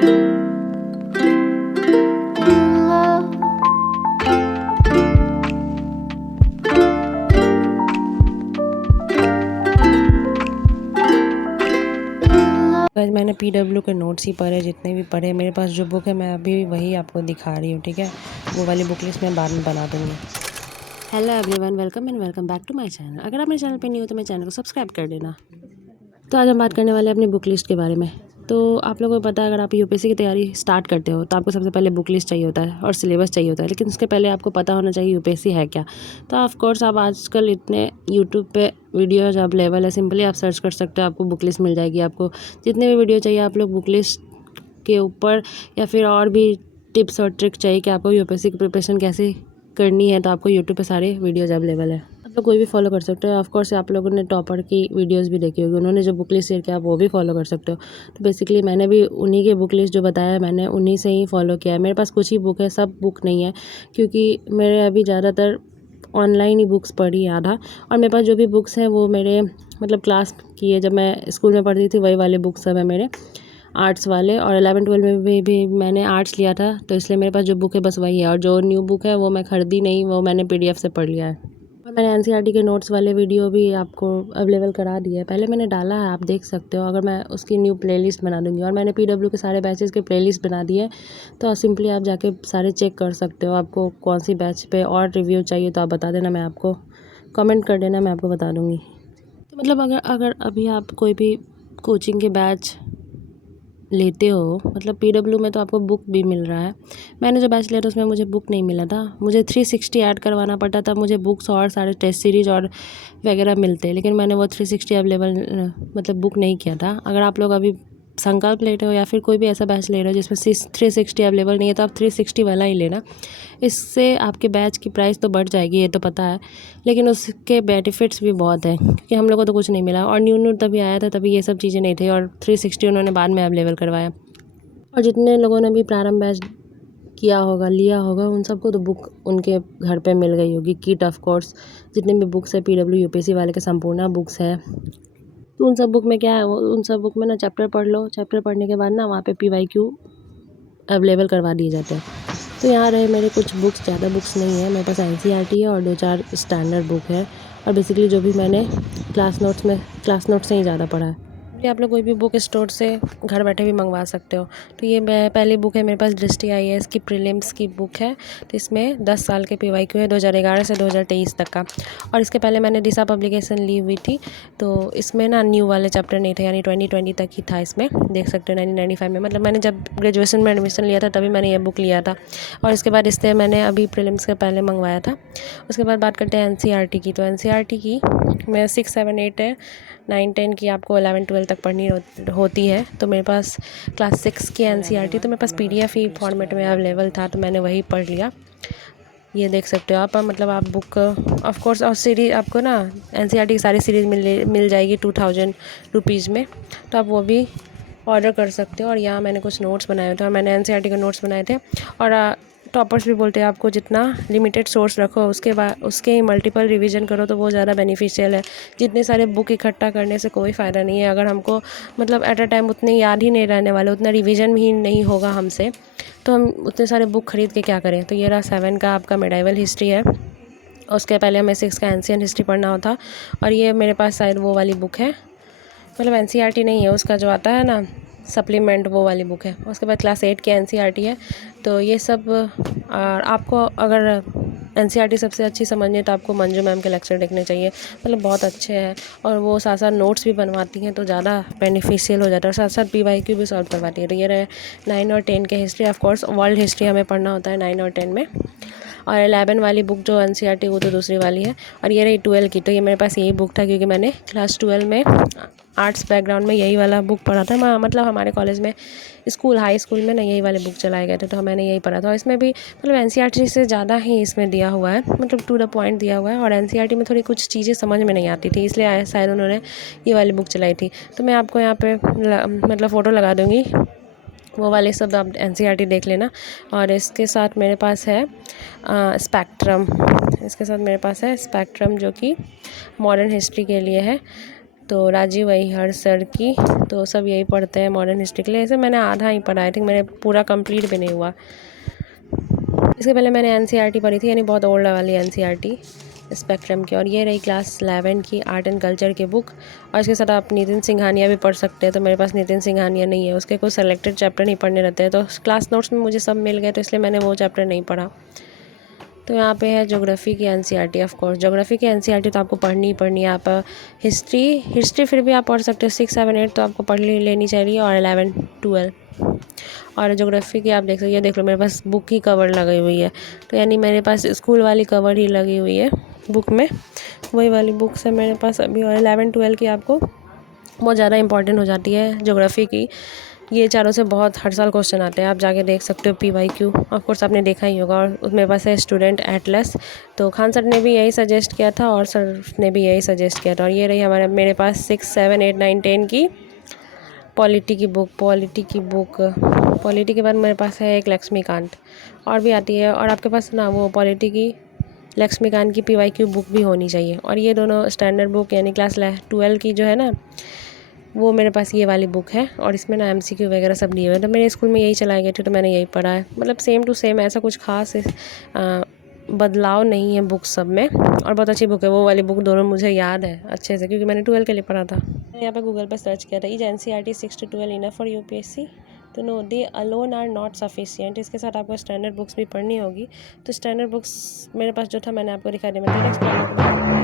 Guys मैंने PW के notes ही पढ़े, जितने भी पढ़े। मेरे पास जो बुक है मैं अभी वही आपको दिखा रही हूँ, ठीक है। वो वाली बुक लिस्ट मैं बाद में बना दूँगी। Hello everyone, welcome and welcome back to my channel. अगर आप मेरे चैनल पे न्यू हो तो मेरे चैनल को सब्सक्राइब कर देना। तो आज हम बात करने वाले हैं अपनी बुक लिस्ट के बारे में। तो आप लोगों को पता है, अगर आप यूपीएससी की तैयारी स्टार्ट करते हो तो आपको सबसे पहले बुक लिस्ट चाहिए होता है और सिलेबस चाहिए होता है, लेकिन उसके पहले आपको पता होना चाहिए यूपीएससी है क्या। तो ऑफ कोर्स आप आजकल इतने यूट्यूब पे वीडियोज अवेलेबल है, सिंपली आप सर्च कर सकते हो, आपको बुक लिस्ट मिल जाएगी। आपको जितने भी वीडियो चाहिए आप लोग बुक लिस्ट के ऊपर, या फिर और भी टिप्स और ट्रिक चाहिए कि आपको यूपीएससी की प्रिपरेशन कैसे करनी है, तो आपको यूट्यूब पे सारे वीडियोज़ अवेलेबल है। आप लोग कोई भी फॉलो कर सकते हो। ऑफ कोर्स आप लोगों ने टॉपर की वीडियोस भी देखी होगी, उन्होंने जो बुक लिस्ट शेयर किया आप वो भी फॉलो कर सकते हो। तो बेसिकली मैंने भी उन्हीं के बुक लिस्ट जो बताया मैंने उन्हीं से ही फॉलो किया है। मेरे पास कुछ ही बुक है, सब बुक नहीं है, क्योंकि मेरे अभी ज़्यादातर ऑनलाइन ही बुक्स पढ़ी आधा, और मेरे पास जो भी बुक्स हैं वो मेरे मतलब क्लास की है, जब मैं स्कूल में पढ़ती थी वही वाले बुक्स सब है मेरे, आर्ट्स वाले। और 11-12 में भी मैंने आर्ट्स लिया था, तो इसलिए मेरे पास जो बुक है बस वही है। और जो न्यू बुक है वो मैं खरीदी नहीं, वो मैंने पीडीएफ से पढ़ लिया है। और मैंने एनसीईआरटी के नोट्स वाले वीडियो भी आपको अवेलेबल करा दिया है, पहले मैंने डाला है, आप देख सकते हो। अगर मैं उसकी न्यू प्लेलिस्ट बना दूँगी, और मैंने पीडब्ल्यू के सारे बैचेस के प्लेलिस्ट बना दिए है, तो सिंपली आप जाके सारे चेक कर सकते हो। आपको कौन सी बैच पे और रिव्यू चाहिए तो आप बता देना, मैं आपको कमेंट कर देना, मैं आपको बता दूँगी। तो मतलब अगर अगर अभी आप कोई भी कोचिंग के बैच लेते हो, मतलब पीडब्ल्यू में तो आपको बुक भी मिल रहा है। मैंने जो बैच लिया था उसमें मुझे बुक नहीं मिला था, मुझे 360 ऐड करवाना पड़ता था, मुझे बुक्स और सारे टेस्ट सीरीज़ और वगैरह मिलते, लेकिन मैंने वो 360 अवेलेबल मतलब बुक नहीं किया था। अगर आप लोग अभी संकल्प ले रहे हो या फिर कोई भी ऐसा बैच ले रहे हो जिसमें 360 अवेलेबल नहीं है, तो आप 360 वाला ही लेना। इससे आपके बैच की प्राइस तो बढ़ जाएगी, ये तो पता है, लेकिन उसके बेनिफिट्स भी बहुत हैं, क्योंकि हम लोग को तो कुछ नहीं मिला। और न्यू तभी आया था, तभी ये सब चीज़ें नहीं थी, और 360 उन्होंने बाद में अवेलेबल करवाया। और जितने लोगों ने भी प्रारंभ बैच किया होगा, लिया होगा, उन सबको तो बुक उनके घर पे मिल गई होगी, किट ऑफ कोर्स। जितने भी बुक्स है पीडब्ल्यू यूपीएससी वाले के संपूर्ण बुक्स है, तो उन सब बुक में क्या है, उन सब बुक में ना चैप्टर पढ़ लो, चैप्टर पढ़ने के बाद ना वहाँ पे पीवाईक्यू अवेलेबल करवा दिए जाते हैं। तो यहाँ रहे मेरे कुछ बुक्स, ज़्यादा बुक्स नहीं है मेरे पास, एनसीईआरटी है और 2-4 स्टैंडर्ड बुक है, और बेसिकली जो भी मैंने क्लास नोट से ही ज़्यादा पढ़ा है। ये आप लोग कोई भी बुक स्टोर से घर बैठे भी मंगवा सकते हो। तो ये पहली बुक है मेरे पास, दृष्टि आईएएस की प्रीलिम्स की बुक है। तो इसमें 10 साल के पीवाईक्यू है 2011 से 2023 तक का। और इसके पहले मैंने दिशा पब्लिकेशन ली हुई थी, तो इसमें ना न्यू वाले चैप्टर नहीं थे, यानी 2020 तक ही था इसमें, देख सकते हो 1995 में। मतलब मैंने जब ग्रेजुएशन में एडमिशन लिया था तभी मैंने ये बुक लिया था, और इसके बाद इससे मैंने अभी प्रीलिम्स के पहले मंगवाया था। उसके बाद बात करते हैं एनसीईआरटी की। तो एनसीईआरटी की मैं 6, 7, 8 है, 9, 10 की आपको 11, 12 तक पढ़नी होती है। तो मेरे पास क्लास 6 की एनसीईआरटी तो मेरे पास पीडीएफ ही फॉर्मेट में अवेलेबल था, तो मैंने वही पढ़ लिया। ये देख सकते हो आप, मतलब आप बुक ऑफ कोर्स, और सीरीज़ आपको ना एनसीईआरटी की सारी सीरीज़ मिल जाएगी 2000 रुपीज़ में, तो आप वो भी ऑर्डर कर सकते हो। और यहाँ मैंने कुछ नोट्स बनाए थे, और मैंने एनसीईआरटी के नोट्स बनाए थे। और टॉपर्स भी बोलते हैं आपको जितना लिमिटेड सोर्स रखो उसके बाद उसके ही मल्टीपल रिवीजन करो, तो वो ज़्यादा बेनिफिशियल है। जितने सारे बुक इकट्ठा करने से कोई फ़ायदा नहीं है, अगर हमको मतलब एट अ टाइम उतने याद ही नहीं रहने वाले, उतना रिवीजन भी नहीं होगा हमसे, तो हम उतने सारे बुक खरीद के क्या करें। तो ये रहा 7 का आपका मेडाइवल हिस्ट्री है, उसके पहले हमें 6 का एंशिएंट हिस्ट्री पढ़ना होता। और ये मेरे पास शायद वो वाली बुक है, मतलब एनसीईआरटी नहीं है, उसका जो आता है ना सप्लीमेंट, वो वाली बुक है। उसके बाद क्लास 8 की एनसीईआरटी है। तो ये सब और आपको अगर एनसीईआरटी सबसे अच्छी समझनी है तो आपको मंजू मैम के लेक्चर देखने चाहिए, मतलब बहुत अच्छे हैं, और वो साथ साथ नोट्स भी बनवाती हैं, तो ज़्यादा बेनिफिशियल हो जाता है, और साथ साथ पीवाईक्यू भी सॉल्व करवाती है। तो ये रहे 9 और 10 के history. Of course world history हमें पढ़ना होता है 9 और 10 में। और 11 वाली बुक जो एनसीईआरटी वो तो दूसरी वाली है। और ये रही 12 की। तो ये मेरे पास यही बुक था, क्योंकि मैंने क्लास 12 में आर्ट्स बैकग्राउंड में यही वाला बुक पढ़ा था। मतलब हमारे कॉलेज में हाई स्कूल में ना यही वाले बुक चलाए गए थे, तो मैंने यही पढ़ा था। और इसमें भी मतलब एनसीईआरटी से ज़्यादा ही इसमें दिया हुआ है, मतलब टू द पॉइंट दिया हुआ है। और एनसीईआरटी में थोड़ी कुछ चीज़ें समझ में नहीं आती थी, इसलिए शायद उन्होंने ये वाली बुक चलाई थी। तो मैं आपको यहाँ पे मतलब फ़ोटो लगा दूँगी, वो वाले सब आप एनसीईआरटी देख लेना। और इसके साथ मेरे पास है स्पेक्ट्रम, जो कि मॉडर्न हिस्ट्री के लिए है। तो राजीव अय्यर सर की, तो सब यही पढ़ते हैं मॉडर्न हिस्ट्री के लिए। ऐसे मैंने आधा ही पढ़ा, आई थिंक मैंने पूरा कंप्लीट भी नहीं हुआ। इसके पहले मैंने एनसीईआरटी पढ़ी थी, यानी बहुत ओल्ड वाली एनसीईआरटी स्पेक्ट्रम की। और ये रही क्लास 11 की आर्ट एंड कल्चर की बुक। और इसके साथ आप नितिन सिंघानिया भी पढ़ सकते हैं, तो मेरे पास नितिन सिंघानिया नहीं है, उसके कुछ सेलेक्टेड चैप्टर नहीं पढ़ने रहते हैं, तो क्लास नोट्स में मुझे सब मिल गए, तो इसलिए मैंने वो चैप्टर नहीं पढ़ा। तो यहाँ पे है ज्योग्राफी की एनसीईआरटी। ऑफ कोर्स ज्योग्राफी की एनसीईआरटी तो आपको पढ़नी ही पढ़नी है। आप हिस्ट्री फिर भी आप पढ़ सकते हो, 6, 7, 8 तो आपको पढ़ लेनी चाहिए, और 11, 12। और ज्योग्राफी की आप देख सकते, ये देख लो मेरे पास बुक की कवर लगी हुई है, तो यानी मेरे पास स्कूल वाली कवर ही लगी हुई है बुक में, वही वाली बुक्स है मेरे पास अभी। और 11, 12 की आपको बहुत ज़्यादा इंपॉर्टेंट हो जाती है ज्योग्राफी की। ये चारों से बहुत हर साल क्वेश्चन आते हैं, आप जाके देख सकते हो PYQ, ऑफ कोर्स आपने देखा ही होगा। और मेरे पास है स्टूडेंट एटलस, तो खान सर ने भी यही सजेस्ट किया था और सर ने भी यही सजेस्ट किया था। और ये रही मेरे पास 6, 7, 8, 9, 10 की पॉलिटी की बुक। पॉलिटी के बाद मेरे पास है एक लक्ष्मीकांत और भी आती है। और आपके पास ना वो पॉलिटी की लक्ष्मीकांत की PYQ बुक भी होनी चाहिए। और ये दोनों स्टैंडर्ड बुक यानी क्लास 12 की जो है ना, वो मेरे पास ये वाली बुक है। और इसमें ना MCQ वगैरह सब लिए हुए हैं, तो मेरे स्कूल में यही चलाई गई थी, तो मैंने यही पढ़ा है। मतलब सेम टू सेम, ऐसा कुछ खास बदलाव नहीं है बुक सब में। और बहुत अच्छी बुक है वो वाली बुक, दोनों मुझे याद है अच्छे से, क्योंकि मैंने 12 के लिए पढ़ा था। मैंने यहाँ पे गूगल पर सर्च किया था, is NCERT 6 to 12 enough for UPSC? तो no, they alone are not sufficient. इसके साथ आपको स्टैंडर्ड बुक्स भी पढ़नी होगी। तो स्टैंडर्ड बुक्स मेरे पास जो था मैंने आपको दिखा दिया। मैं